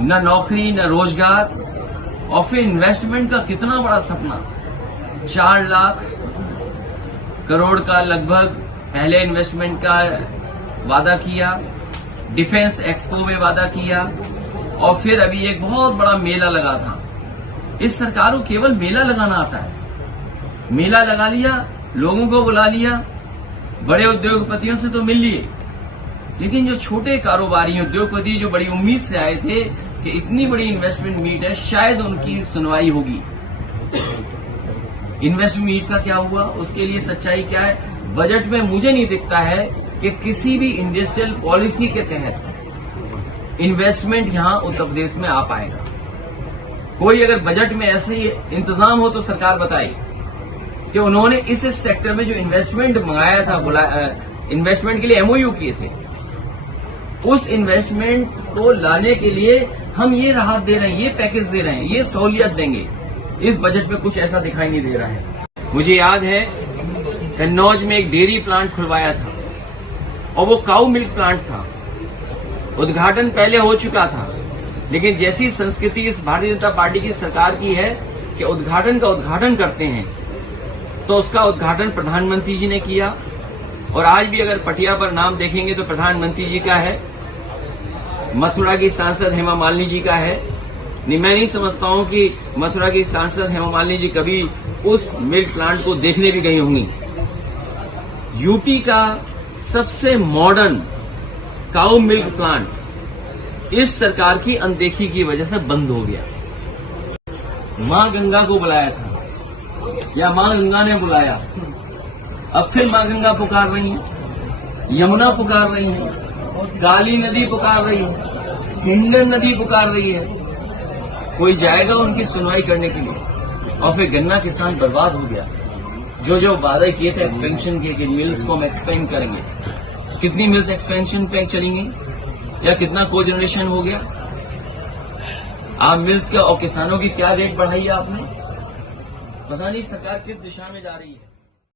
न नौकरी न रोजगार, और फिर इन्वेस्टमेंट का कितना बड़ा सपना, 4 लाख करोड़ का लगभग पहले इन्वेस्टमेंट का वादा किया, डिफेंस एक्सपो में वादा किया, और फिर अभी एक बहुत बड़ा मेला लगा था। इस सरकार को केवल मेला लगाना आता है। मेला लगा लिया, लोगों को बुला लिया, बड़े उद्योगपतियों से तो मिल लिए, लेकिन जो छोटे कारोबारी उद्योगपति जो बड़ी उम्मीद से आए थे कि इतनी बड़ी इन्वेस्टमेंट मीट है, शायद उनकी सुनवाई होगी। इन्वेस्टमेंट मीट का क्या हुआ, उसके लिए सच्चाई क्या है? बजट में मुझे नहीं दिखता है कि किसी भी इंडस्ट्रियल पॉलिसी के तहत इन्वेस्टमेंट यहां उत्तर प्रदेश में आ पाएगा। कोई अगर बजट में ऐसे ही इंतजाम हो तो सरकार बताए कि उन्होंने इस सेक्टर में जो इन्वेस्टमेंट मंगाया था, इन्वेस्टमेंट के लिए एमओयू किए थे, उस इन्वेस्टमेंट को लाने के लिए हम ये राहत दे रहे हैं, ये पैकेज दे रहे हैं, ये सहूलियत देंगे। इस बजट में कुछ ऐसा दिखाई नहीं दे रहा है। मुझे याद है कन्नौज में एक डेयरी प्लांट खुलवाया था और वो काऊ मिल्क प्लांट था। उद्घाटन पहले हो चुका था, लेकिन जैसी संस्कृति इस भारतीय जनता पार्टी की सरकार की है कि उद्घाटन का उद्घाटन करते हैं, तो उसका उद्घाटन प्रधानमंत्री जी ने किया। और आज भी अगर पटिया पर नाम देखेंगे तो प्रधानमंत्री जी का है, मथुरा की सांसद हेमा मालिनी जी का है। मैं नहीं समझता हूं कि मथुरा की सांसद हेमा मालिनी जी कभी उस मिल्क प्लांट को देखने भी गई होंगी। यूपी का सबसे मॉडर्न काऊ मिल्क प्लांट इस सरकार की अनदेखी की वजह से बंद हो गया। मां गंगा को बुलाया था या मां गंगा ने बुलाया, अब फिर मां गंगा पुकार रही है, यमुना पुकार रही है, काली नदी पुकार रही है, हिंडन नदी पुकार रही है। कोई जाएगा उनकी सुनवाई करने के लिए? और फिर गन्ना किसान बर्बाद हो गया। जो वादे किए थे एक्सपेंशन के कि मिल्स को हम एक्सपेंड करेंगे, कितनी मिल्स एक्सपेंशन पे चलेंगी या कितना को जनरेशन हो गया? आप मिल्स का और किसानों की क्या रेट बढ़ाई है आपने? पता नहीं सरकार किस दिशा में जा रही है।